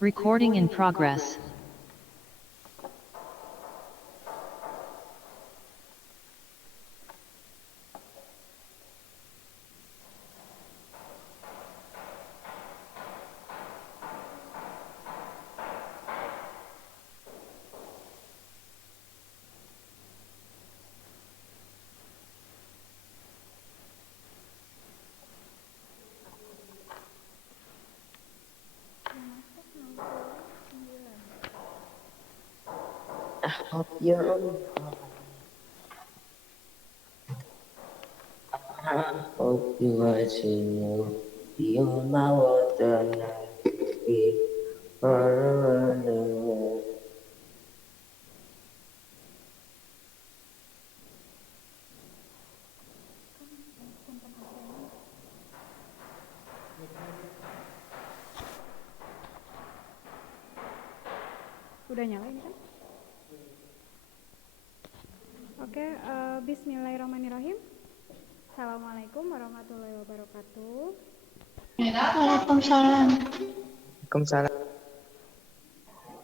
Recording in progress. Hope you're hope you are singing beyond my wonderland. Forever. Udah nyala ini kan? Oke, bismillahirrahmanirrahim. Assalamualaikum warahmatullahi wabarakatuh. Waalaikumsalam. Waalaikumsalam.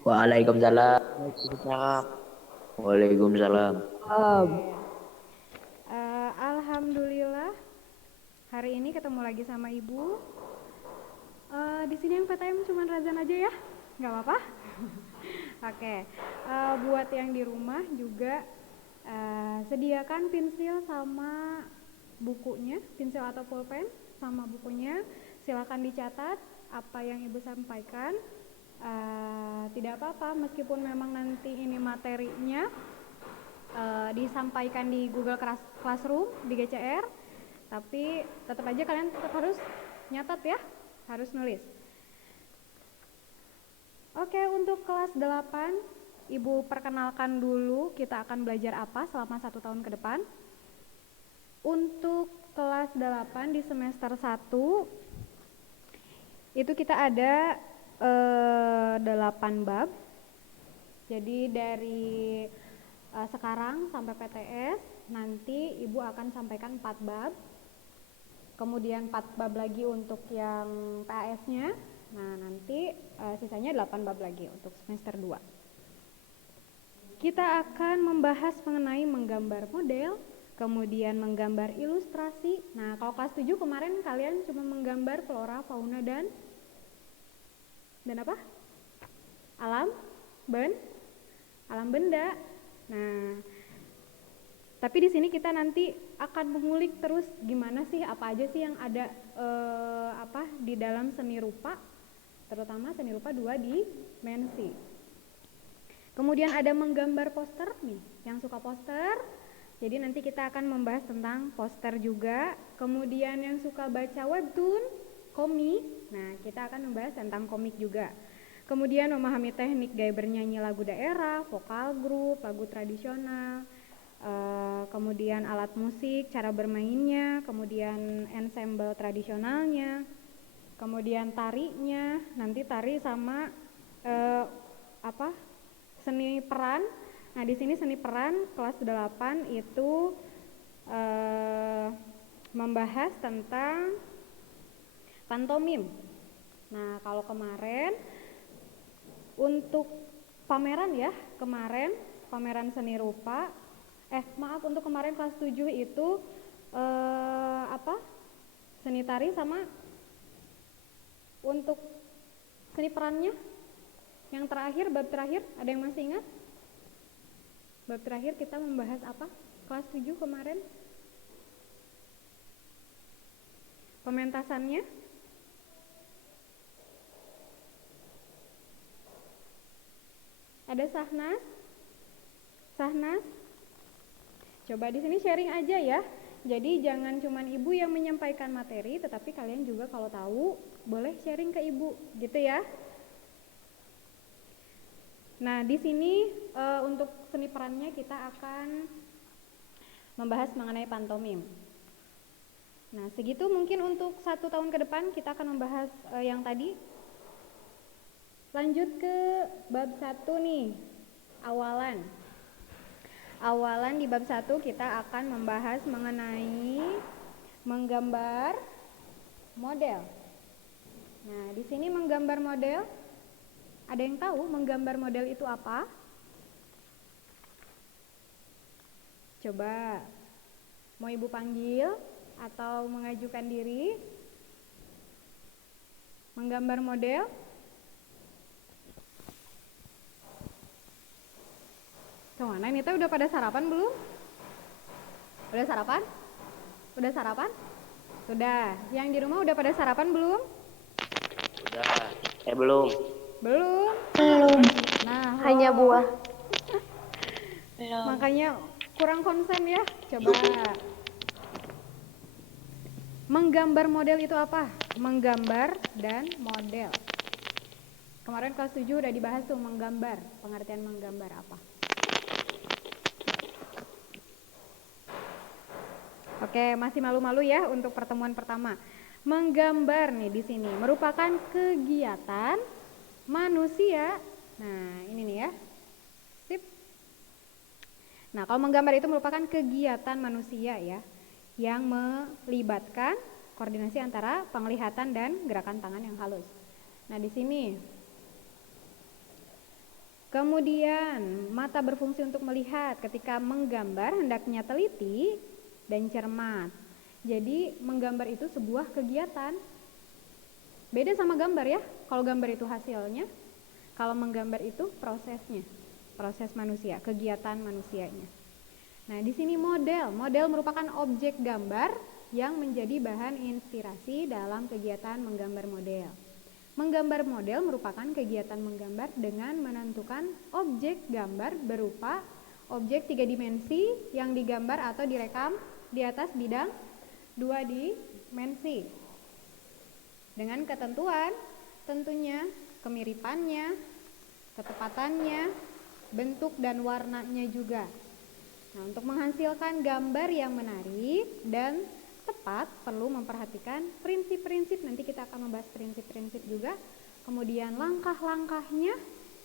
Waalaikumsalam. Waalaikumsalam. Waalaikumsalam. Alhamdulillah, hari ini ketemu lagi sama Ibu. Di sini yang PTM cuma Razan aja ya, nggak apa-apa. Oke, buat yang di rumah juga sediakan pensil sama bukunya, pensil atau pulpen sama bukunya. Silakan dicatat apa yang Ibu sampaikan. Tidak apa-apa meskipun memang nanti ini materinya disampaikan di Google Classroom, di GCR, tapi tetap aja kalian tetap harus nyatat ya, harus nulis. Oke, untuk kelas 8, Ibu perkenalkan dulu kita akan belajar apa selama 1 tahun ke depan. Untuk kelas 8 di semester 1, itu kita ada 8 bab. Jadi dari sekarang sampai PTS, nanti Ibu akan sampaikan 4 bab. Kemudian 4 bab lagi untuk yang PAS-nya. Nah, nanti sisanya 8 bab lagi untuk semester 2. Kita akan membahas mengenai menggambar model, kemudian menggambar ilustrasi. Nah, kalau kelas 7 kemarin kalian cuma menggambar flora, fauna, dan apa? Alam benda. Nah, tapi di sini kita nanti akan mengulik terus gimana sih, apa aja sih yang ada di dalam seni rupa, terutama seni rupa 2 dimensi. Kemudian ada menggambar poster nih, yang suka poster. Jadi nanti kita akan membahas tentang poster juga. Kemudian yang suka baca webtoon, komik. Nah, kita akan membahas tentang komik juga. Kemudian memahami teknik gaya bernyanyi lagu daerah, vokal grup, lagu tradisional. Kemudian alat musik, cara bermainnya, kemudian ensemble tradisionalnya, kemudian tarinya, nanti tari sama seni peran. Nah, di sini seni peran kelas 8 itu membahas tentang pantomim. Nah, kalau kemarin untuk pameran ya, pameran seni rupa, untuk kemarin kelas 7 itu seni tari sama untuk seni perannya yang terakhir, bab terakhir, ada yang masih ingat? Bab terakhir kita membahas apa? Kelas 7 kemarin pementasannya. Ada Sahnas? Coba di sini sharing aja ya. Jadi jangan cuman Ibu yang menyampaikan materi, tetapi kalian juga kalau tahu boleh sharing ke Ibu, gitu ya. Nah, di sini untuk seni perannya kita akan membahas mengenai pantomim. Nah, segitu mungkin untuk 1 tahun ke depan kita akan membahas yang tadi. Lanjut ke bab 1 nih, awalan di bab 1 kita akan membahas mengenai menggambar model. Nah, di sini menggambar model Ada yang tahu menggambar model itu apa? Coba, mau ibu panggil atau mengajukan diri? Menggambar model? Kemana ini teh, udah pada sarapan belum? Udah sarapan? Udah sarapan? Sudah. Yang di rumah udah pada sarapan belum? Udah. Belum. Belum. Belum. Nah, Hanya loh. buah. Belum. Makanya kurang konsen ya. Coba. Menggambar model itu apa? Menggambar dan model. Kemarin kelas 7 udah dibahas tuh menggambar. Pengertian menggambar apa? Oke, masih malu-malu ya untuk pertemuan pertama. Menggambar nih di sini merupakan kegiatan manusia. Nah, ini nih ya. Sip. Nah, kalau menggambar itu merupakan kegiatan manusia ya, yang melibatkan koordinasi antara penglihatan dan gerakan tangan yang halus. Nah, di sini. Kemudian, mata berfungsi untuk melihat. Ketika menggambar hendaknya teliti dan cermat. Jadi menggambar itu sebuah kegiatan. Beda sama gambar ya. Kalau gambar itu hasilnya, kalau menggambar itu prosesnya, proses manusia, kegiatan manusianya. Nah, di sini model. Model merupakan objek gambar yang menjadi bahan inspirasi dalam kegiatan menggambar model. Menggambar model merupakan kegiatan menggambar dengan menentukan objek gambar berupa objek 3 dimensi yang digambar atau direkam di atas bidang 2 dimensi dengan ketentuan tentunya kemiripannya, ketepatannya, bentuk dan warnanya juga. Nah, untuk menghasilkan gambar yang menarik dan tepat perlu memperhatikan prinsip-prinsip, nanti kita akan membahas prinsip-prinsip juga, kemudian langkah-langkahnya,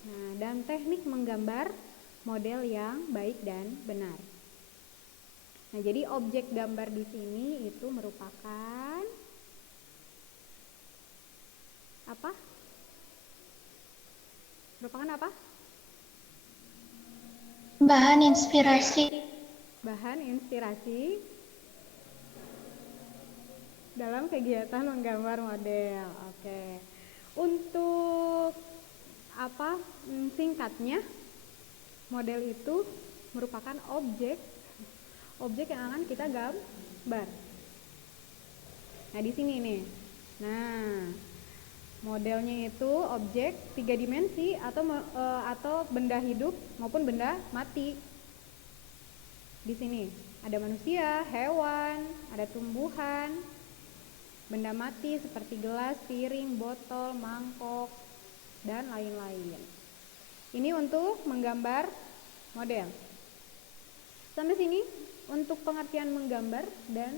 nah, dan teknik menggambar model yang baik dan benar. Nah, jadi objek gambar di sini itu merupakan apa? Merupakan apa? Bahan inspirasi. Bahan inspirasi dalam kegiatan menggambar model. Oke. Untuk apa? Singkatnya, model itu merupakan objek yang akan kita gambar. Nah, di sini nih. Nah, modelnya itu objek 3 dimensi atau benda hidup maupun benda mati. Di sini ada manusia, hewan, ada tumbuhan, benda mati seperti gelas, piring, botol, mangkok, dan lain-lain. Ini untuk menggambar model. Sampai sini untuk pengertian menggambar dan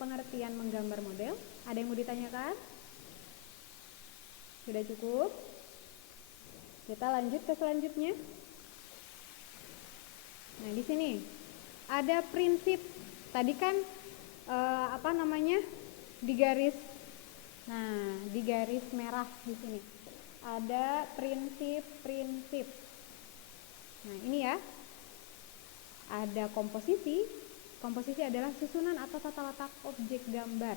pengertian menggambar model. Ada yang mau ditanyakan? Sudah cukup? Kita lanjut ke selanjutnya. Nah, di sini ada prinsip. Tadi kan di garis. Nah, di garis merah di sini ada prinsip-prinsip. Nah, ini ya. Ada komposisi. Komposisi adalah susunan atau tata letak objek gambar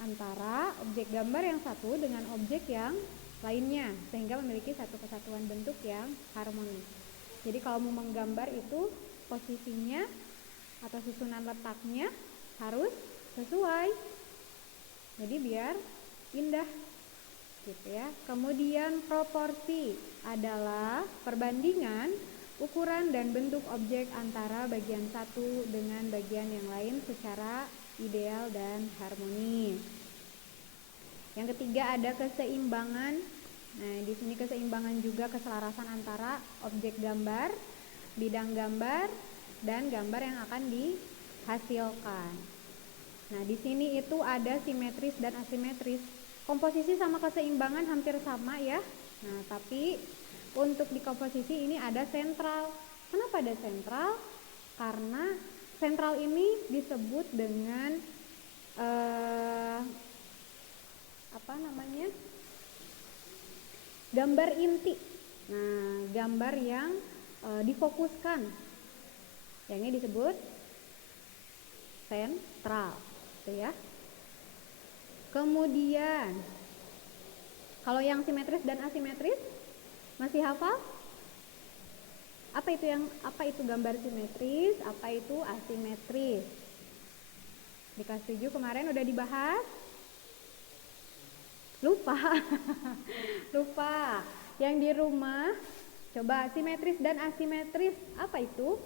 antara objek gambar yang satu dengan objek yang lainnya sehingga memiliki satu kesatuan bentuk yang harmonis. Jadi kalau mau menggambar itu posisinya atau susunan letaknya harus sesuai. Jadi biar indah gitu ya. Kemudian proporsi adalah perbandingan ukuran dan bentuk objek antara bagian satu dengan bagian yang lain secara ideal dan harmonis. Yang ketiga ada keseimbangan. Nah, di sini keseimbangan juga keselarasan antara objek gambar, bidang gambar, dan gambar yang akan dihasilkan. Nah, di sini itu ada simetris dan asimetris. Komposisi sama keseimbangan hampir sama ya. Nah, tapi untuk di komposisi ini ada sentral. Kenapa ada sentral? Karena sentral ini disebut dengan gambar inti. Nah, gambar yang difokuskan. Yang ini disebut sentral, gitu ya. Kemudian kalau yang simetris dan asimetris masih hafal? Apa itu gambar simetris, apa itu asimetris? Di kelas 7 kemarin udah dibahas? Lupa. Lupa. Yang di rumah coba simetris dan asimetris apa itu?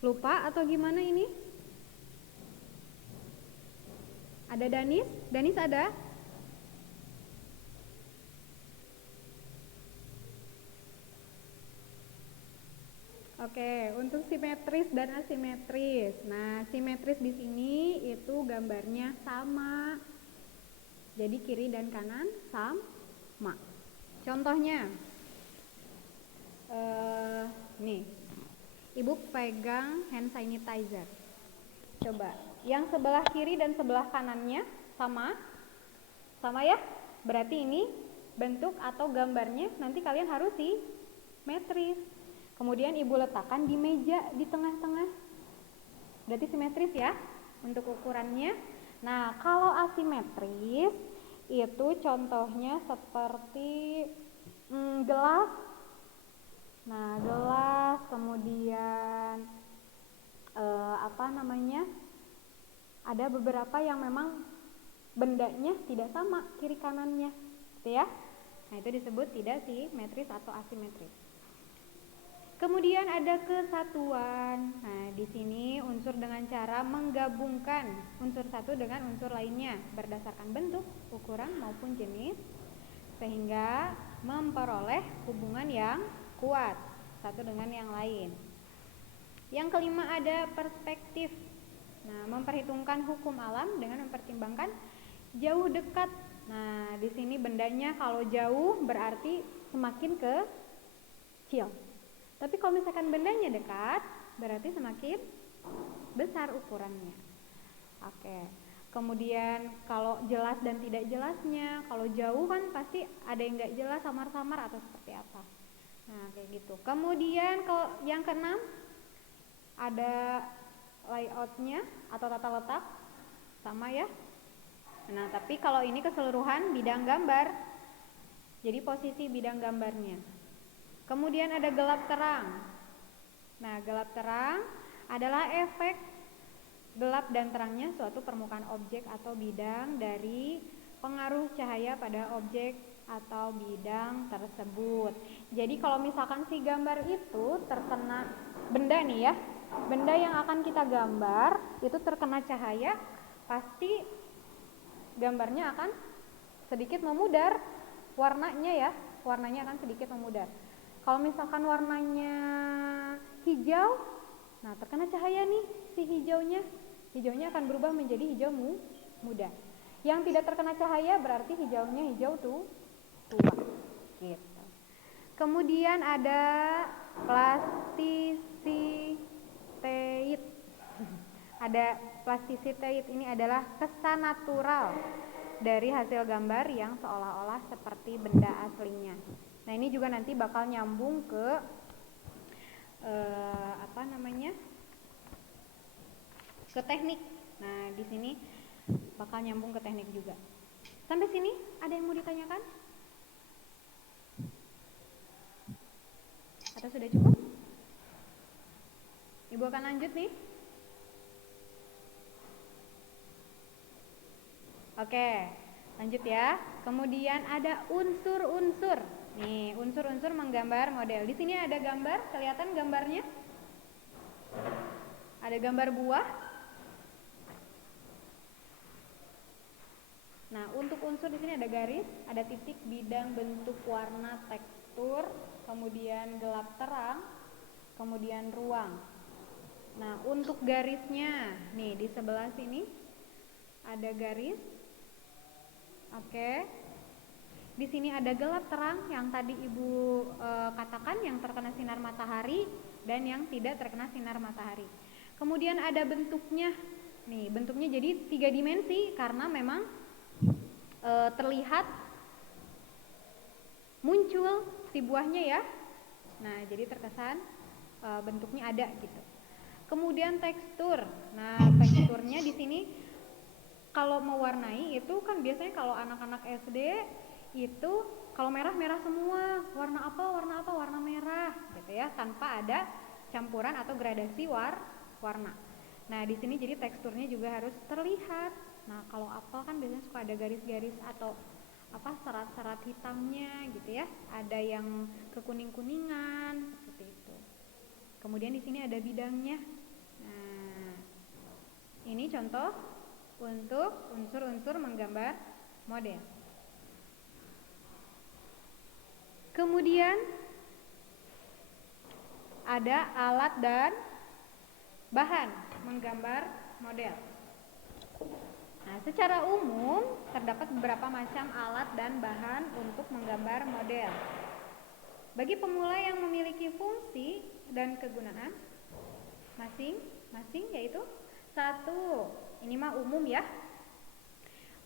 Lupa atau gimana ini? Ada Danis? Danis ada? Oke, untuk simetris dan asimetris. Nah, simetris di sini itu gambarnya sama. Jadi kiri dan kanan sama. Contohnya, nih, Ibu pegang hand sanitizer. Coba, yang sebelah kiri dan sebelah kanannya sama? Sama ya? Berarti ini bentuk atau gambarnya nanti kalian harus simetris. Kemudian Ibu letakkan di meja di tengah-tengah. Berarti simetris ya untuk ukurannya. Nah, kalau asimetris itu contohnya seperti gelas. Nah, gelas, kemudian ada beberapa yang memang bendanya tidak sama kiri kanannya, gitu ya. Nah, itu disebut tidak simetris atau asimetris. Kemudian ada kesatuan. Nah, di sini unsur dengan cara menggabungkan unsur satu dengan unsur lainnya berdasarkan bentuk, ukuran maupun jenis sehingga memperoleh hubungan yang kuat satu dengan yang lain. Yang kelima ada perspektif. Nah, memperhitungkan hukum alam dengan mempertimbangkan jauh dekat. Nah, di sini bendanya kalau jauh berarti semakin kecil. Tapi kalau misalkan bendanya dekat, berarti semakin besar ukurannya. Oke. Kemudian kalau jelas dan tidak jelasnya, kalau jauh kan pasti ada yang nggak jelas, samar-samar atau seperti apa. Nah, kayak gitu. Kemudian kalau yang keenam ada layoutnya atau tata letak, sama ya. Nah, tapi kalau ini keseluruhan bidang gambar, jadi posisi bidang gambarnya. Kemudian ada gelap terang. Nah, gelap terang adalah efek gelap dan terangnya suatu permukaan objek atau bidang dari pengaruh cahaya pada objek atau bidang tersebut. Jadi kalau misalkan si gambar itu terkena benda nih ya, benda yang akan kita gambar itu terkena cahaya, pasti gambarnya akan sedikit memudar warnanya ya, warnanya akan sedikit memudar. Kalau misalkan warnanya hijau, nah terkena cahaya nih si hijaunya akan berubah menjadi hijau muda. Yang tidak terkena cahaya berarti hijaunya hijau tua. Gitu. Kemudian ada plasticite. Ada plasticite, ini adalah kesan natural dari hasil gambar yang seolah-olah seperti benda aslinya. Nah, ini juga nanti bakal nyambung ke ke teknik. Nah, di sini bakal nyambung ke teknik juga. Sampai sini ada yang mau ditanyakan? Atau sudah cukup? Ibu akan lanjut nih. Oke, lanjut ya. Kemudian ada unsur-unsur. Nih, unsur-unsur menggambar model. Di sini ada gambar, kelihatan gambarnya? Ada gambar buah. Nah, untuk unsur di sini ada garis, ada titik, bidang, bentuk, warna, tekstur, kemudian gelap terang, kemudian ruang. Nah, untuk garisnya, nih di sebelah sini ada garis. Oke. Di sini ada gelap terang yang tadi Ibu katakan yang terkena sinar matahari dan yang tidak terkena sinar matahari. Kemudian ada bentuknya. Nih, bentuknya jadi 3 dimensi karena memang terlihat muncul si buahnya ya. Nah, jadi terkesan bentuknya ada gitu. Kemudian tekstur. Nah, teksturnya di sini kalau mewarnai itu kan biasanya kalau anak-anak SD itu kalau merah merah semua, warna apa? Warna merah gitu ya, tanpa ada campuran atau gradasi warna. Nah, di sini jadi teksturnya juga harus terlihat. Nah, kalau apel kan biasanya suka ada garis-garis atau apa serat-serat hitamnya gitu ya. Ada yang kekuning-kuningan seperti itu. Kemudian di sini ada bidangnya. Nah, ini contoh untuk unsur-unsur menggambar model. Kemudian ada alat dan bahan menggambar model. Nah, secara umum terdapat beberapa macam alat dan bahan untuk menggambar model. Bagi pemula yang memiliki fungsi dan kegunaan masing-masing yaitu 1, ini mah umum ya.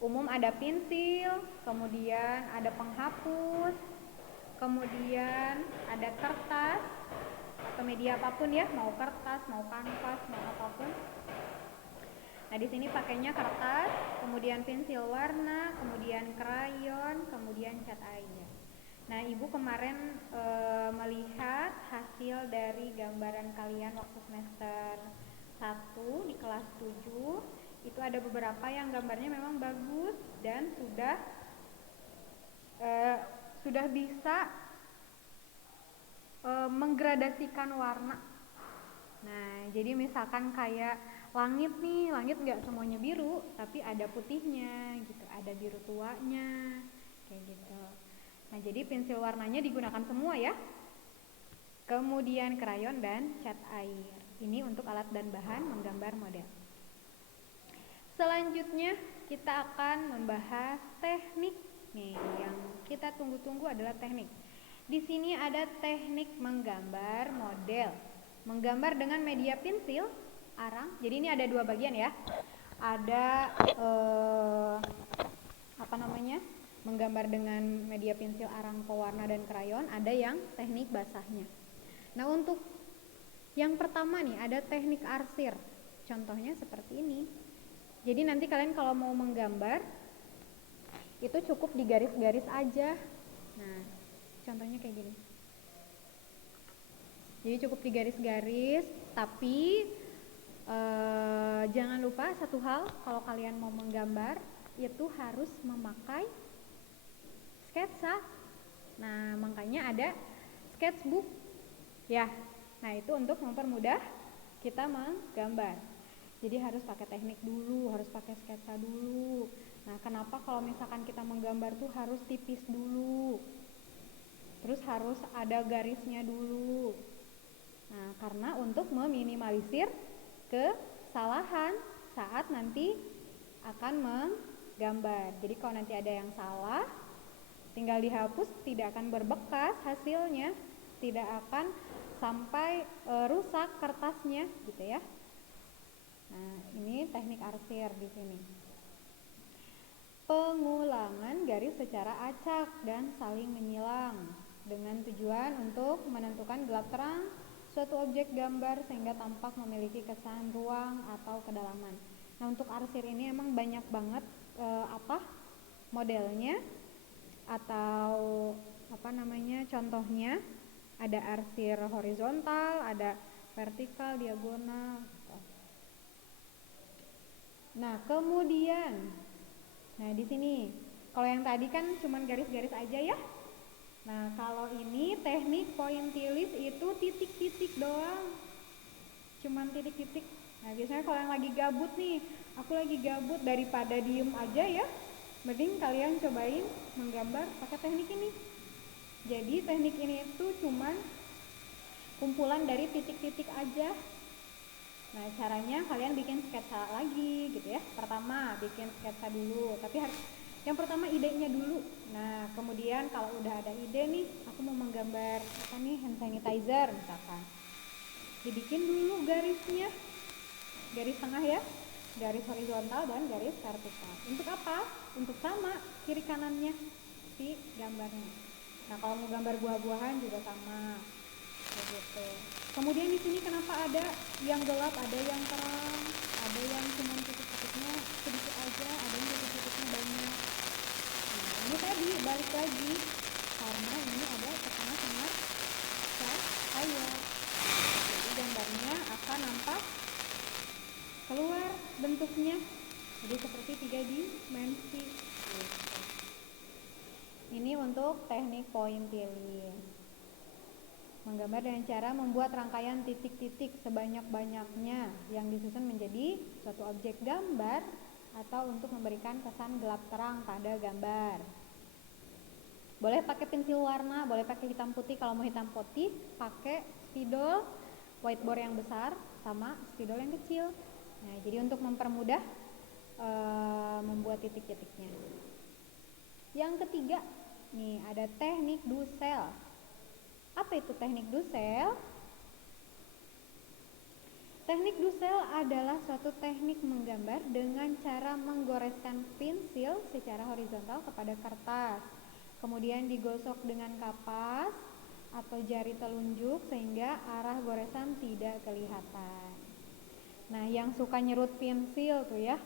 Umum ada pensil, kemudian ada penghapus, kemudian ada kertas atau media apapun ya, mau kertas, mau kanvas, mau apapun. Nah, di sini pakainya kertas, kemudian pensil warna, kemudian krayon, kemudian cat air. Nah, Ibu kemarin melihat hasil dari gambaran kalian waktu semester 1 di kelas 7. Itu ada beberapa yang gambarnya memang bagus dan sudah bisa menggradasikan warna. Nah, jadi misalkan kayak langit nih, langit nggak semuanya biru, tapi ada putihnya gitu, ada biru tuanya, kayak gitu. Nah, jadi pensil warnanya digunakan semua ya. Kemudian krayon dan cat air. Ini untuk alat dan bahan menggambar model. Selanjutnya kita akan membahas teknik. Nih, yang kita tunggu-tunggu adalah teknik. Di sini ada teknik menggambar model. Menggambar dengan media pensil, arang. Jadi ini ada 2 bagian ya. Ada menggambar dengan media pensil, arang, pewarna dan krayon. Ada yang teknik basahnya. Nah, untuk yang pertama nih ada teknik arsir. Contohnya seperti ini. Jadi nanti kalian kalau mau menggambar itu cukup digaris-garis aja. Nah, contohnya kayak gini. Jadi cukup digaris-garis, tapi jangan lupa satu hal, kalau kalian mau menggambar itu harus memakai sketsa. Nah, makanya ada sketchbook ya. Nah, itu untuk mempermudah kita menggambar. Jadi harus pakai teknik dulu, harus pakai sketsa dulu. Nah, kenapa kalau misalkan kita menggambar tuh harus tipis dulu, terus harus ada garisnya dulu. Nah, karena untuk meminimalisir kesalahan saat nanti akan menggambar. Jadi kalau nanti ada yang salah, tinggal dihapus, tidak akan berbekas hasilnya, tidak akan sampai rusak kertasnya gitu ya. Nah, ini teknik arsir di sini. Pengulangan garis secara acak dan saling menyilang dengan tujuan untuk menentukan gelap terang suatu objek gambar sehingga tampak memiliki kesan ruang atau kedalaman. Nah, untuk arsir ini emang banyak banget modelnya atau contohnya. Ada arsir horizontal, ada vertikal, diagonal. Nah, kemudian di sini kalau yang tadi kan cuman garis-garis aja ya. Nah, kalau ini teknik pointillis itu titik-titik doang. Cuman titik-titik. Nah, biasanya kalau yang lagi gabut nih, aku lagi gabut, daripada diem aja ya, mending kalian cobain menggambar pakai teknik ini. Jadi teknik ini itu cuman kumpulan dari titik-titik aja. Nah, caranya kalian bikin sketsa lagi gitu ya. Pertama bikin sketsa dulu, tapi yang pertama idenya dulu. Nah, kemudian kalau udah ada ide nih, aku mau menggambar hand sanitizer misalkan, dibikin dulu garisnya. garis tengah ya, garis horizontal dan garis vertikal. Untuk apa? Untuk sama kiri kanannya si gambarnya. Nah, kalau mau gambar buah-buahan juga sama, begitu. Kemudian di sini kenapa ada yang gelap, ada yang terang, ada yang cuma titik-titiknya sedikit aja, ada yang titik-titiknya banyak. Nah, ini tadi balik lagi karena ini ada tekanan sinar cahaya. Jadi gambarnya akan nampak keluar bentuknya. Jadi seperti 3 dimensi. Gitu. Ini untuk teknik pointilling. Menggambar dengan cara membuat rangkaian titik-titik sebanyak-banyaknya yang disusun menjadi suatu objek gambar atau untuk memberikan kesan gelap terang pada gambar. Boleh pakai pensil warna, boleh pakai hitam putih. Kalau mau hitam putih, pakai spidol whiteboard yang besar sama spidol yang kecil. Nah, jadi untuk mempermudah membuat titik-titiknya. Yang ketiga, nih ada teknik Dussel. Apa itu teknik Dussel? Teknik Dussel adalah suatu teknik menggambar dengan cara menggoreskan pensil secara horizontal kepada kertas. Kemudian digosok dengan kapas atau jari telunjuk sehingga arah goresan tidak kelihatan. Nah, yang suka nyerut pensil tuh ya,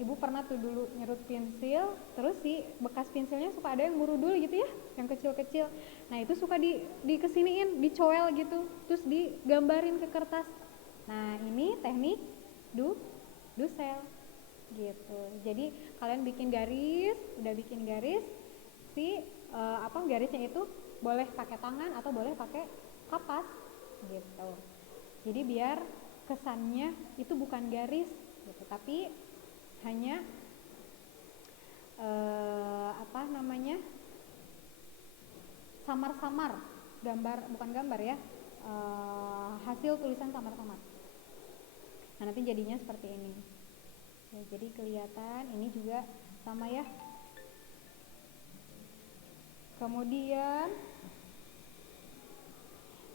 Ibu pernah tuh dulu nyerut pensil, terus si bekas pensilnya suka ada yang burudul gitu ya, yang kecil-kecil. Nah, itu suka dikesiniin, dicoel gitu, terus digambarin ke kertas. Nah, ini teknik Dussel gitu. Jadi kalian bikin garis, udah bikin garis, si garisnya itu boleh pakai tangan atau boleh pakai kapas gitu. Jadi biar kesannya itu bukan garis gitu, tapi hanya samar-samar gambar, bukan gambar ya, hasil tulisan samar-samar. Nah, nanti jadinya seperti ini ya, jadi kelihatan ini juga sama ya. Kemudian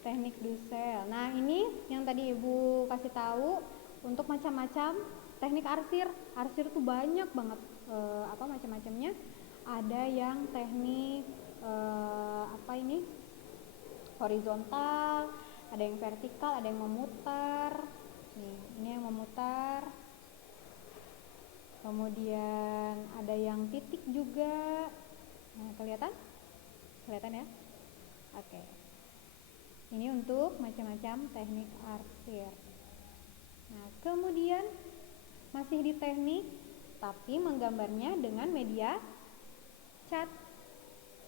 teknik Dussel. Nah, ini yang tadi Ibu kasih tahu untuk macam-macam teknik arsir. Arsir tuh banyak banget macam-macamnya. Ada yang teknik horizontal, ada yang vertikal, ada yang memutar. Nih, ini yang memutar. Kemudian ada yang titik juga. Nah, kelihatan? Kelihatan ya? Oke. Ini untuk macam-macam teknik arsir. Nah, kemudian masih di teknik tapi menggambarnya dengan media cat.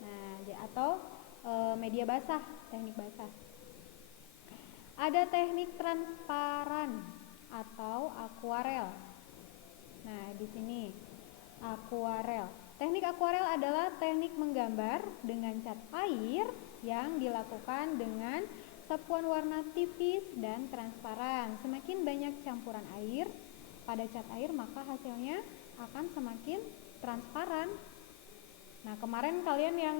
Nah, atau media basah, teknik basah. Ada teknik transparan atau akuarel. Nah, di sini akuarel. Teknik akuarel adalah teknik menggambar dengan cat air yang dilakukan dengan sapuan warna tipis dan transparan. Semakin banyak campuran air pada cat air, maka hasilnya akan semakin transparan. Nah, kemarin kalian yang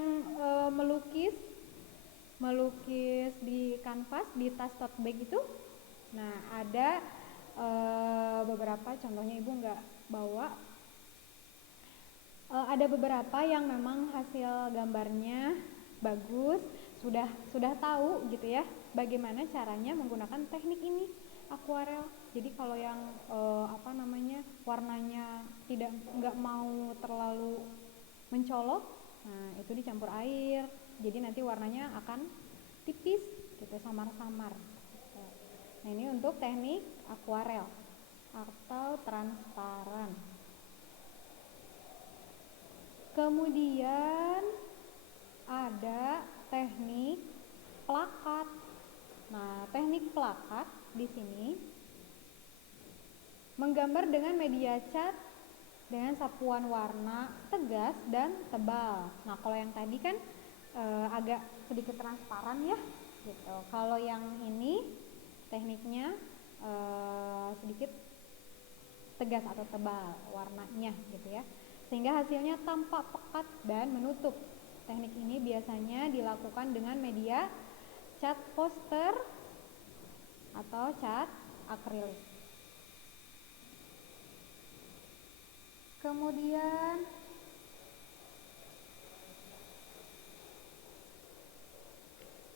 melukis di kanvas, di tas tote bag itu, nah ada beberapa, contohnya Ibu nggak bawa, ada beberapa yang memang hasil gambarnya bagus, sudah tahu gitu ya bagaimana caranya menggunakan teknik ini, akuarel. Jadi kalau yang warnanya nggak mau terlalu mencolok, nah itu dicampur air, jadi nanti warnanya akan tipis gitu, samar-samar. Nah, ini untuk teknik akuarel atau transparan. Kemudian ada teknik plakat. Nah, teknik plakat di sini menggambar dengan media cat dengan sapuan warna tegas dan tebal. Nah, kalau yang tadi kan agak sedikit transparan ya, gitu. Kalau yang ini tekniknya sedikit tegas atau tebal warnanya, gitu ya. Sehingga hasilnya tampak pekat dan menutup. Teknik ini biasanya dilakukan dengan media cat poster atau cat akrilik. Kemudian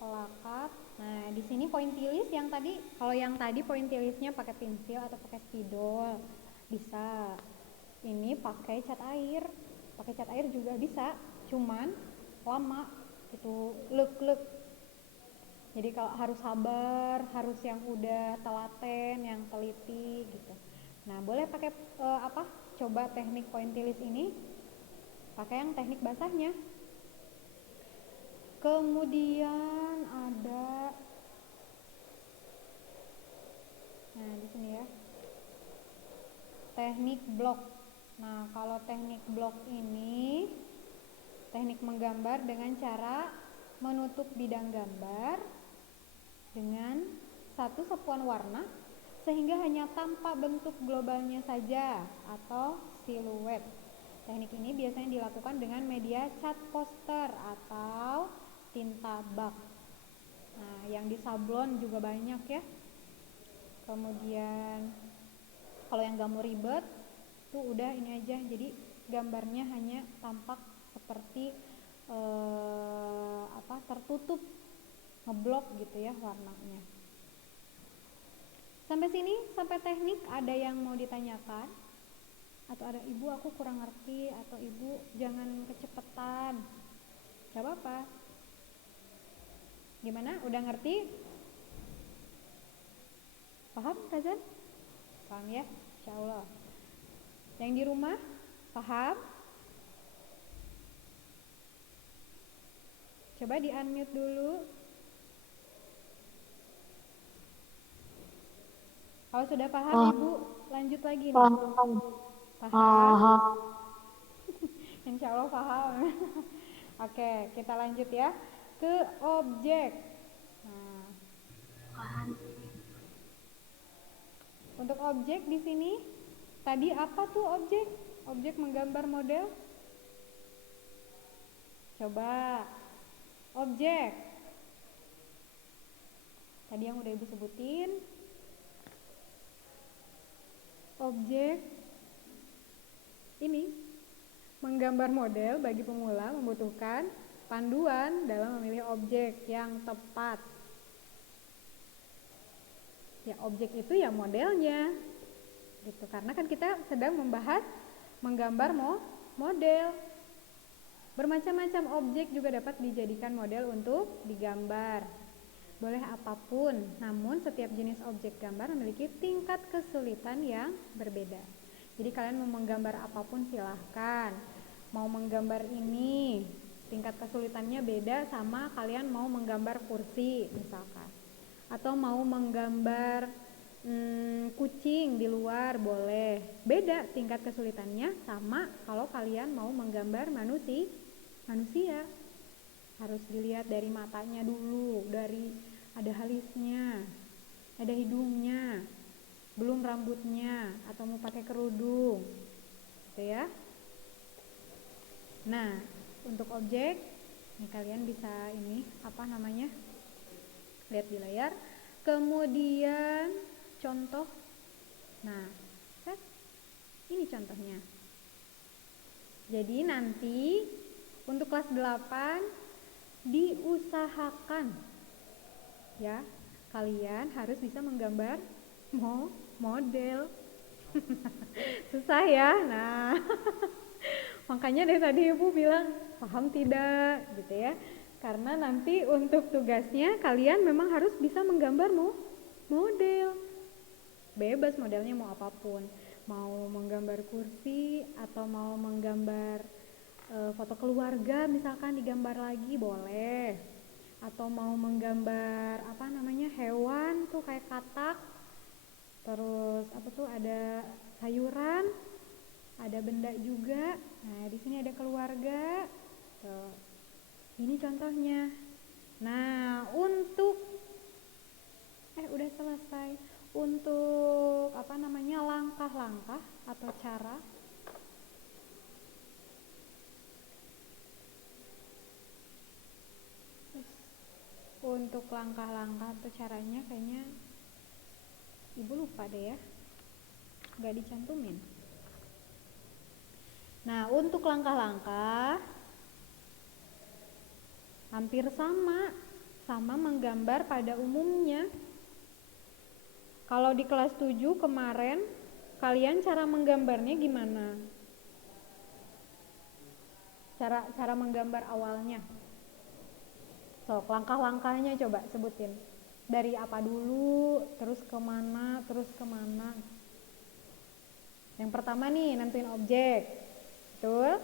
pelakat. Nah, di sini pointilis yang tadi, kalau yang tadi pointilisnya pakai pensil atau pakai spidol bisa. Ini pakai cat air. Pakai cat air juga bisa, cuman lama itu lek. Jadi kalau harus sabar, harus yang udah telaten, yang teliti gitu. Nah, boleh pakai coba teknik pointilis ini pakai yang teknik basahnya. Kemudian ada, nah di sini ya, teknik blok. Nah, kalau teknik blok ini teknik menggambar dengan cara menutup bidang gambar dengan satu sapuan warna sehingga hanya tampak bentuk globalnya saja atau siluet. Teknik ini biasanya dilakukan dengan media cat poster atau tinta bak. Nah, yang di sablon juga banyak ya. Kemudian kalau yang gak mau ribet tuh udah ini aja, jadi gambarnya hanya tampak seperti tertutup, ngeblok gitu ya warnanya. Sampai sini, sampai teknik ada yang mau ditanyakan? Atau ada, ibu aku kurang ngerti, atau ibu jangan kecepetan, gak apa-apa. Gimana? Udah ngerti? Paham, Kazan? Paham ya? Insya Allah. Yang di rumah, paham? Coba di unmute dulu. Kalau sudah paham, Ibu lanjut lagi nih. Paham? Insya Allah paham. Oke, kita lanjut ya ke objek. Nah, untuk objek di sini tadi apa tuh objek? Objek menggambar model. Coba objek. Tadi yang udah Ibu sebutin. Objek ini menggambar model bagi pemula membutuhkan panduan dalam memilih objek yang tepat. Ya, objek itu ya modelnya. Gitu. Karena kan kita sedang membahas menggambar model. Bermacam-macam objek juga dapat dijadikan model untuk digambar. Boleh apapun, namun setiap jenis objek gambar memiliki tingkat kesulitan yang berbeda. Jadi kalian mau menggambar apapun silahkan. Mau menggambar ini, tingkat kesulitannya beda sama kalian mau menggambar kursi misalkan. Atau mau menggambar kucing di luar, boleh. Beda tingkat kesulitannya sama kalau kalian mau menggambar manusia. Harus dilihat dari matanya dulu, dari ada alisnya, ada hidungnya, belum rambutnya, atau mau pakai kerudung, gitu ya. Nah, untuk objek, ini kalian bisa lihat di layar. Kemudian contoh, nah, ini contohnya. Jadi nanti untuk kelas 8 diusahakan ya, kalian harus bisa menggambar model. Susah ya. Nah, makanya dari tadi Ibu bilang paham tidak gitu ya. Karena nanti untuk tugasnya kalian memang harus bisa menggambar model. Bebas modelnya mau apapun. Mau menggambar kursi atau mau menggambar foto keluarga misalkan digambar lagi boleh. Atau mau menggambar hewan tuh kayak katak, terus ada sayuran, ada benda juga. Nah, di sini ada keluarga. Tuh. Ini contohnya. Nah, untuk udah selesai. Untuk langkah-langkah atau cara untuk langkah-langkah atau caranya kayaknya Ibu lupa deh ya, nggak dicantumin. Nah, untuk langkah-langkah hampir sama menggambar pada umumnya. Kalau di kelas 7 kemarin, kalian cara menggambarnya gimana? Cara menggambar awalnya. So, langkah-langkahnya coba sebutin. Dari apa dulu, terus kemana, Yang pertama nih, nentuin objek. Betul?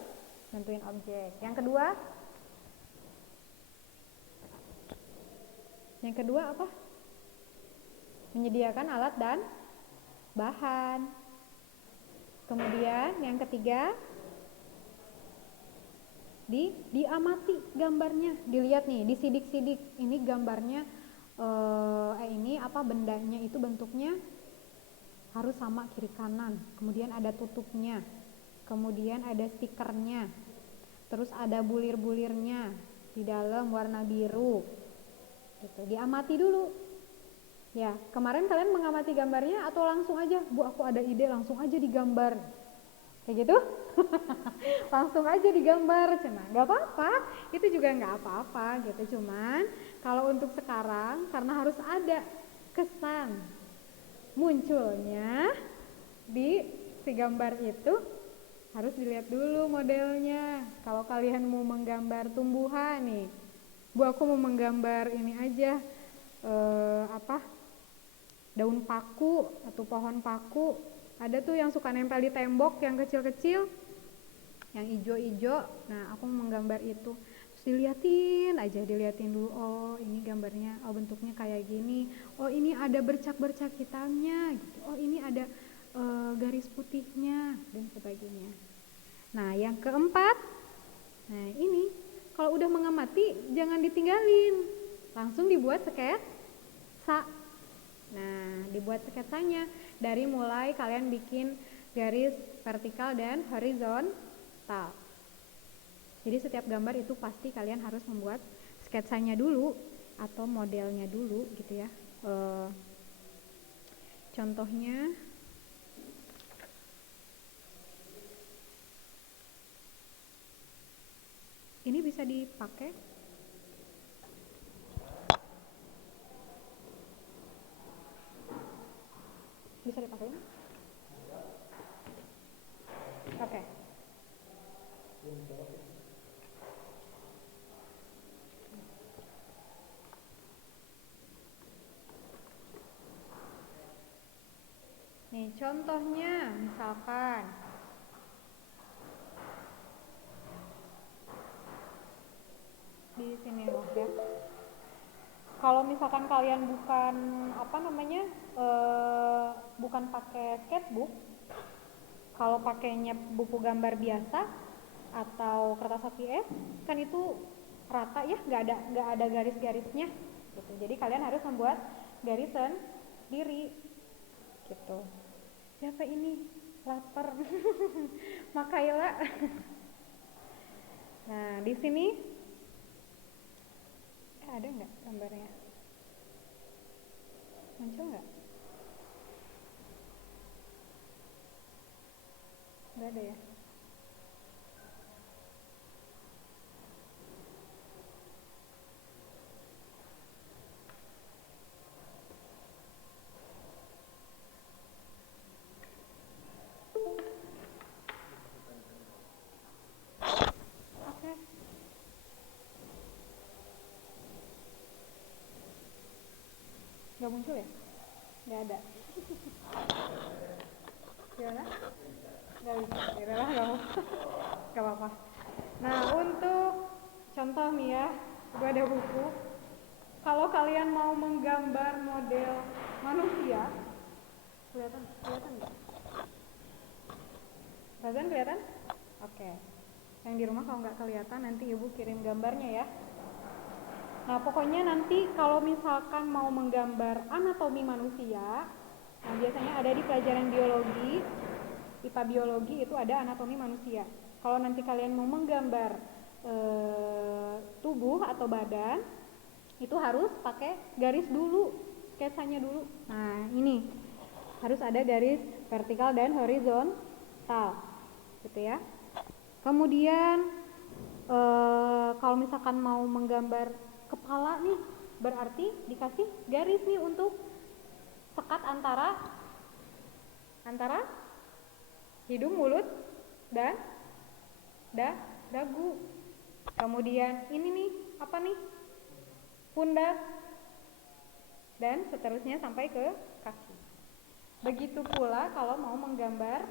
Nentuin objek. Yang kedua apa? Menyediakan alat dan bahan. Kemudian yang ketiga, diamati gambarnya, dilihat nih, disidik-sidik. Ini gambarnya, bendanya itu bentuknya harus sama kiri kanan. Kemudian ada tutupnya, kemudian ada stikernya, terus ada bulir-bulirnya di dalam warna biru. Gitu. Diamati dulu. Ya, kemarin kalian mengamati gambarnya atau langsung aja, Bu, aku ada ide, langsung aja digambar. Kayak gitu? Langsung aja digambar, cuman nggak apa-apa, itu juga nggak apa-apa gitu. Cuman kalau untuk sekarang, karena harus ada kesan munculnya di si gambar itu, harus dilihat dulu modelnya. Kalau kalian mau menggambar tumbuhan nih, Bu, aku mau menggambar ini aja, daun paku atau pohon paku. Ada tuh yang suka nempel di tembok yang kecil-kecil, yang ijo-ijo. Nah, aku menggambar itu. Terus diliatin dulu. Oh, ini gambarnya, oh bentuknya kayak gini. Oh, ini ada bercak-bercak hitamnya gitu. Oh, ini ada garis putihnya dan sebagainya. Nah, yang keempat, nah ini kalau udah mengamati jangan ditinggalin. Langsung dibuat sketsa. Nah, dibuat sketsanya dari mulai kalian bikin garis vertikal dan horizontal. Jadi setiap gambar itu pasti kalian harus membuat sketsanya dulu atau modelnya dulu gitu ya. Contohnya ini bisa dipakai. Bisa dipakai ini? Oke. Nih contohnya misalkan di sini loh ya. Kalau misalkan kalian bukan pakai sketchbook, kalau pakainya buku gambar biasa atau kertas APS, kan itu rata ya, nggak ada garis-garisnya gitu. Jadi kalian harus membuat garis sendiri gitu. Siapa ini? Lapar. Makaila. Nah, di sini ada nggak gambarnya? Muncul nggak? Nggak ada ya? Oke. Nggak muncul ya? Nggak ada. Gimana? Nggak bisa. Yaudahlah, nggak apa-apa. Nah, untuk contoh nih ya, gue ada buku. Kalau kalian mau menggambar model manusia, kelihatan nggak? Kelihatan? Oke. Yang di rumah kalau nggak kelihatan, nanti ibu kirim gambarnya ya. Nah, pokoknya nanti kalau misalkan mau menggambar anatomi manusia, nah biasanya ada di pelajaran biologi, IPA biologi itu ada anatomi manusia. Kalau nanti kalian mau menggambar tubuh atau badan, itu harus pakai garis dulu, sketsanya dulu. Nah, ini harus ada garis vertikal dan horizontal, gitu ya. Kemudian kalau misalkan mau menggambar kepala nih, berarti dikasih garis nih untuk sekat antara hidung, mulut, dan dagu. Kemudian ini nih, apa nih? Pundak. Dan seterusnya sampai ke kaki. Begitu pula kalau mau menggambar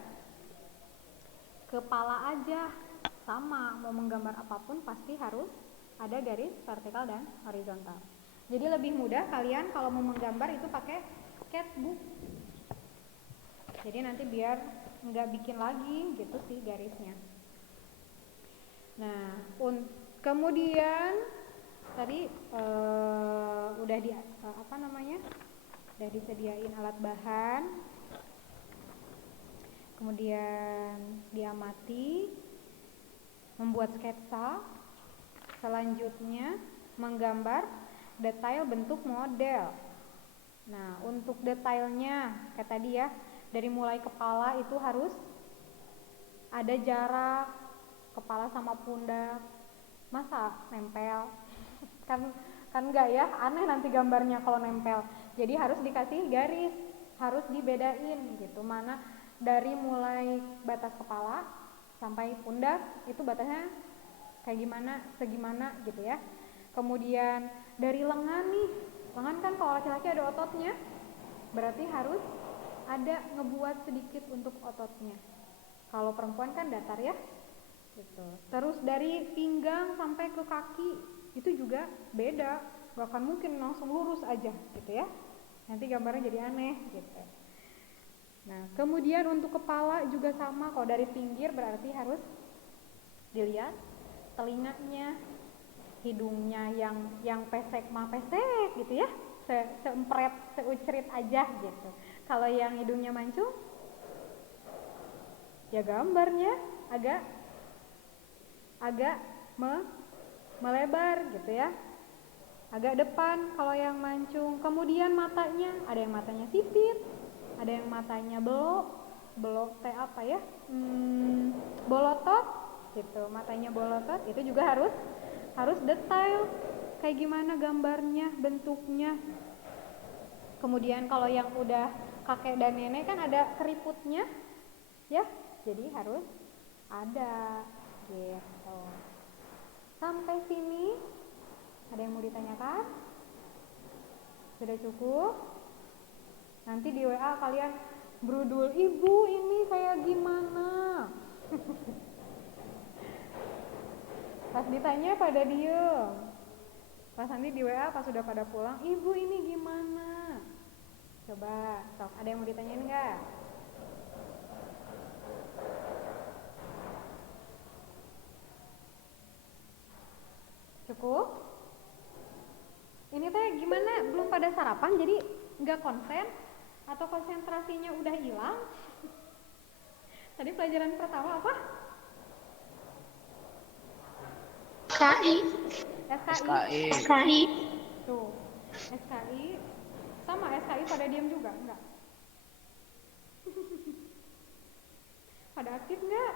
kepala aja, sama, mau menggambar apapun pasti harus ada garis vertikal dan horizontal. Jadi lebih mudah kalian kalau mau menggambar itu pakai sketchbook. Jadi nanti biar nggak bikin lagi gitu sih garisnya. Nah, kemudian tadi udah udah disediain alat bahan, kemudian diamati, membuat sketsa, selanjutnya menggambar detail bentuk model. Nah, untuk detailnya kayak tadi ya, dari mulai kepala itu harus ada jarak kepala sama pundak. Masa nempel? kan enggak ya, aneh nanti gambarnya kalau nempel. Jadi harus dikasih garis, harus dibedain gitu, mana dari mulai batas kepala sampai pundak itu batasnya kayak gimana, segimana gitu ya. Kemudian dari lengan nih, lengan kan kalau laki-laki ada ototnya, berarti harus ada ngebuat sedikit untuk ototnya. Kalau perempuan kan datar ya gitu. Terus dari pinggang sampai ke kaki itu juga beda, gak akan mungkin langsung lurus aja gitu ya, nanti gambarnya jadi aneh gitu. Nah, kemudian untuk kepala juga sama, kalau dari pinggir berarti harus dilihat telinganya, hidungnya yang pesek mah pesek gitu ya, seempret, seucrit aja gitu. Kalau yang hidungnya mancung, ya gambarnya agak melebar gitu ya, agak depan kalau yang mancung. Kemudian matanya, ada yang matanya sipit, ada yang matanya belok teh apa ya, bolotot gitu, matanya bolotot. Itu juga harus detail kayak gimana gambarnya, bentuknya. Kemudian kalau yang udah kakek dan nenek kan ada keriputnya ya, jadi harus ada gitu. Sampai sini ada yang mau ditanyakan? Sudah cukup? Nanti di WA kalian brudul, ibu ini kayak gimana? Pas ditanya pada diem. Pas nanti di WA pas sudah pada pulang, ibu ini gimana? Coba, sok, ada yang mau ditanyain nggak? Cukup? Ini teh gimana? Belum pada sarapan jadi nggak konsen atau konsentrasinya udah hilang? Tadi pelajaran pertama apa? SKI. SKI. SKI. Tuh, SKI. Sama SKI pada diam juga? Enggak? Pada aktif nggak?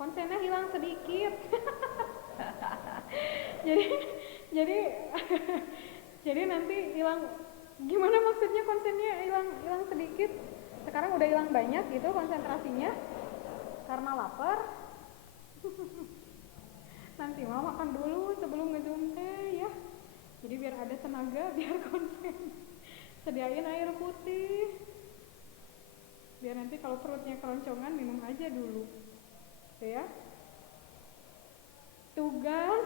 Konsennya hilang sedikit. jadi nanti hilang, gimana maksudnya konsennya hilang sedikit? Sekarang udah hilang banyak gitu konsentrasinya karena lapar. Nanti mau makan dulu sebelum ngezoom teh ya, jadi biar ada tenaga, biar konsen. Sediain air putih biar nanti kalau perutnya keroncongan minum aja dulu ya. Tugas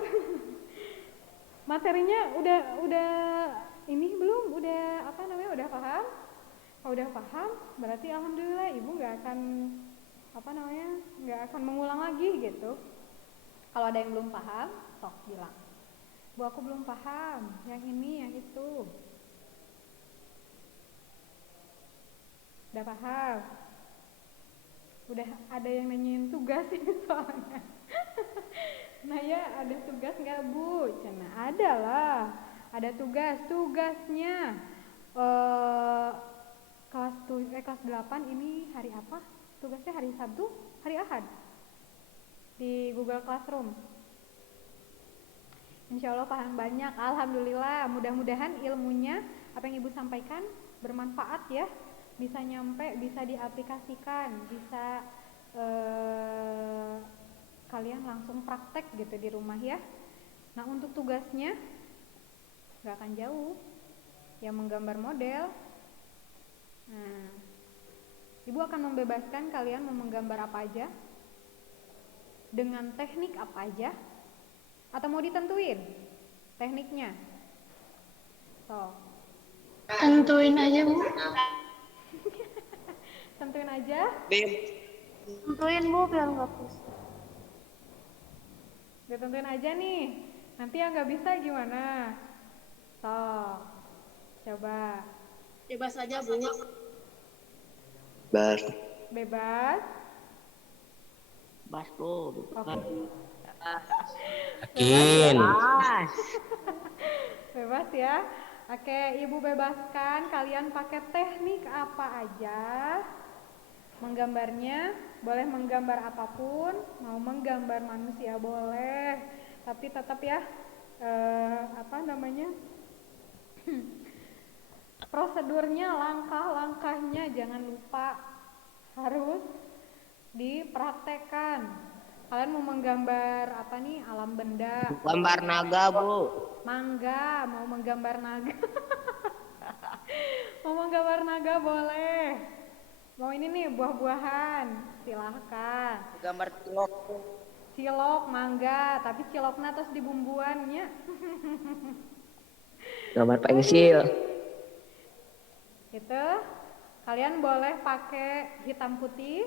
materinya udah ini belum, udah udah paham? Kalau udah paham berarti alhamdulillah, ibu nggak akan mengulang lagi gitu. Kalau ada yang belum paham, sok bilang, bu aku belum paham yang ini yang itu. Udah paham? Udah ada yang nanyain tugas ini soalnya. Nah ya, ada tugas nggak bu? Cina ada lah, ada tugasnya kelas 8 ini hari apa tugasnya hari Sabtu, hari Ahad di Google Classroom. Insya Allah paham banyak, alhamdulillah. Mudah-mudahan ilmunya apa yang Ibu sampaikan bermanfaat ya, bisa nyampe, bisa diaplikasikan, bisa kalian langsung praktek gitu di rumah ya. Nah untuk tugasnya nggak akan jauh, yang menggambar model. Nah, Ibu akan membebaskan kalian mau menggambar apa aja, dengan teknik apa aja, atau mau ditentuin tekniknya? So, Tentuin aja, Bu. tentuin aja. Bim. Tentuin, Bu, biar nggak pusing. Ditentuin aja nih. Nanti yang nggak bisa gimana? So, coba. Bebas aja, Bu. Bas. Bebas. Bas bro. Oke. Yakin. Bas. Bebas ya. Oke, Ibu bebaskan kalian pakai teknik apa aja. Menggambarnya boleh menggambar apapun, mau menggambar manusia boleh, tapi tetap ya prosedurnya, langkah-langkahnya jangan lupa harus dipraktekkan. Kalian mau menggambar apa nih, alam benda, Gambar naga bu. mangga, mau menggambar naga mau menggambar naga boleh, mau ini nih buah-buahan silahkan, Gambar cilok. cilok, mangga, tapi ciloknya terus dibumbuannya Gambar pensil. gitu. Kalian boleh pakai hitam putih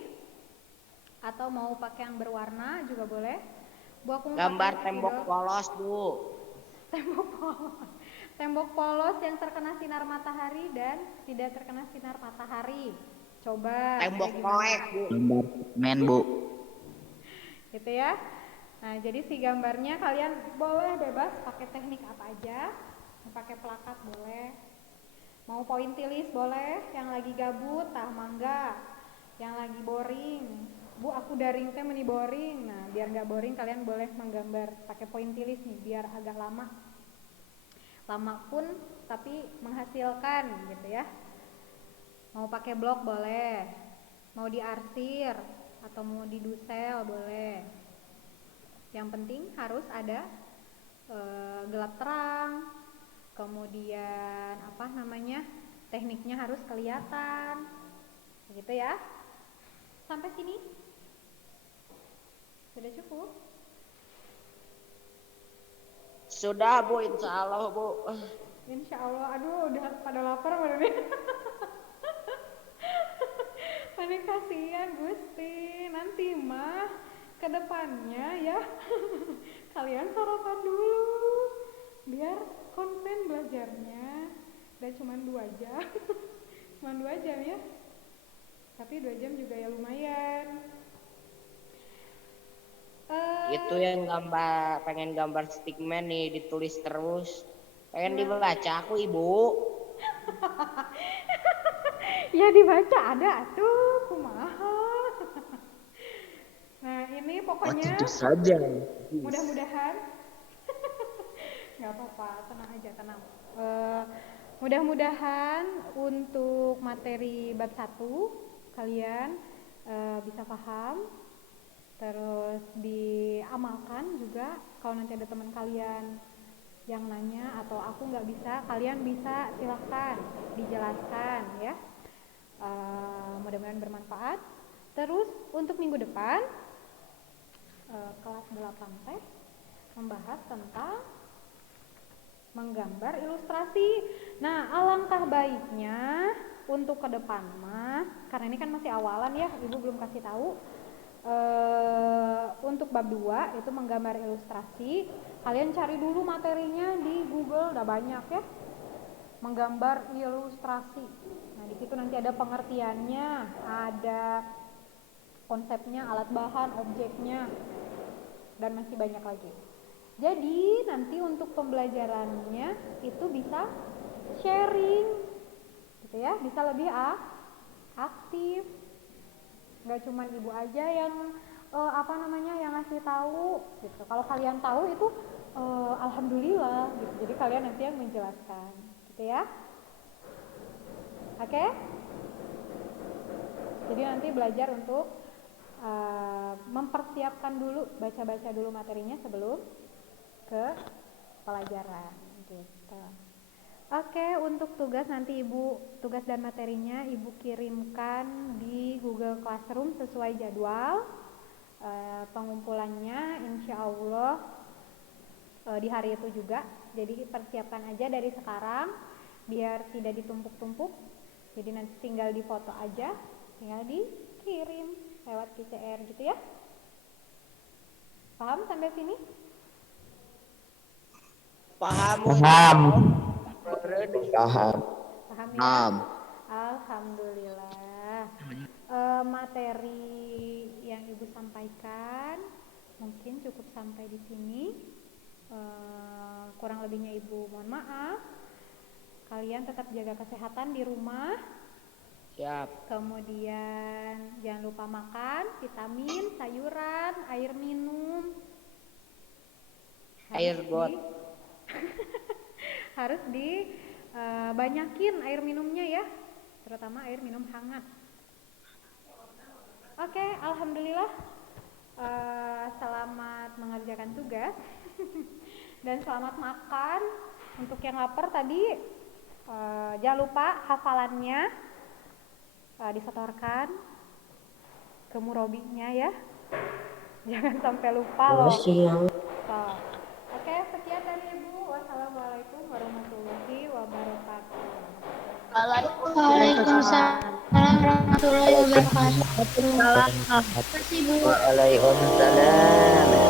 atau mau pakai yang berwarna juga boleh. Bu, aku mau Gambar pakai tembok spidol. polos bu. Tembok polos. Tembok polos yang terkena sinar matahari dan tidak terkena sinar matahari. Coba Tembok kayak gimana? proyek bu. Gambar men bu. Gitu ya. Nah, jadi si gambarnya kalian boleh bebas pakai teknik apa aja. Mau pakai plakat boleh. Mau pointilis boleh, yang lagi gabut tah mangga. Yang lagi boring, Bu aku daring teh meni boring. Nah, biar nggak boring kalian boleh menggambar pakai pointilis nih biar agak lama. Lama pun tapi menghasilkan gitu ya. Mau pakai blok boleh. Mau diarsir atau mau didusel boleh. Yang penting harus ada gelap terang. Kemudian tekniknya harus kelihatan. Gitu ya. Sampai sini sudah cukup? Sudah bu, insya Allah bu. Insya Allah, aduh udah pada lapar baru nih. Panik kasihan Gusti, nanti mah kedepannya ya kalian sarapan dulu biar konten belajarnya udah cuma 2 jam cuma 2 jam ya, tapi 2 jam juga ya lumayan. Itu yang pengen gambar stickman nih ditulis terus. Pengen dibaca aku ibu. Ya dibaca ada tuh kumaha. Nah ini pokoknya saja. mudah-mudahan nggak apa-apa, tenang aja, tenang. Mudah-mudahan untuk materi bab 1 kalian bisa paham, terus diamalkan juga. Kalau nanti ada teman kalian yang nanya atau aku nggak bisa, kalian bisa silahkan dijelaskan ya. Mudah-mudahan bermanfaat. Terus untuk minggu depan kelas 8 teh membahas tentang menggambar ilustrasi. Nah, alangkah baiknya untuk ke depan mah, karena ini kan masih awalan ya, Ibu belum kasih tahu. Untuk bab 2 itu menggambar ilustrasi, kalian cari dulu materinya di Google, udah banyak ya. Menggambar ilustrasi. Nah, di situ nanti ada pengertiannya, ada konsepnya, alat bahan, objeknya, dan masih banyak lagi. Jadi nanti untuk pembelajarannya itu bisa sharing gitu ya, bisa lebih aktif nggak cuman ibu aja yang yang ngasih tahu gitu. Kalau kalian tahu itu alhamdulillah gitu. Jadi kalian nanti yang menjelaskan gitu ya. Oke? Jadi nanti belajar untuk mempersiapkan dulu, baca-baca dulu materinya sebelum ke pelajaran gitu. Oke, untuk tugas nanti tugas dan materinya Ibu kirimkan di Google Classroom sesuai jadwal. Pengumpulannya insya Allah di hari itu juga. Jadi persiapkan aja dari sekarang biar tidak ditumpuk-tumpuk. Jadi nanti tinggal difoto aja, tinggal dikirim lewat PCR gitu ya. Paham sampai sini? Paham. Paham. Paham. Paham ya? Paham. Alhamdulillah. Materi yang Ibu sampaikan mungkin cukup sampai di sini. Kurang lebihnya Ibu mohon maaf. Kalian tetap jaga kesehatan di rumah. Siap. Kemudian jangan lupa makan vitamin, sayuran, air minum. Air got. Harus dibanyakin air minumnya ya, terutama air minum hangat. Oke, alhamdulillah. Selamat mengerjakan tugas dan selamat makan. Untuk yang lapar tadi jangan lupa hafalannya disetorkan ke murobinya ya. Jangan sampai lupa loh. Oke, sekian dari Ibu. Wassalamualaikum warahmatullahi wabarakatuh. Waalaikumsalam warahmatullahi wabarakatuh. Waalaikumsalam.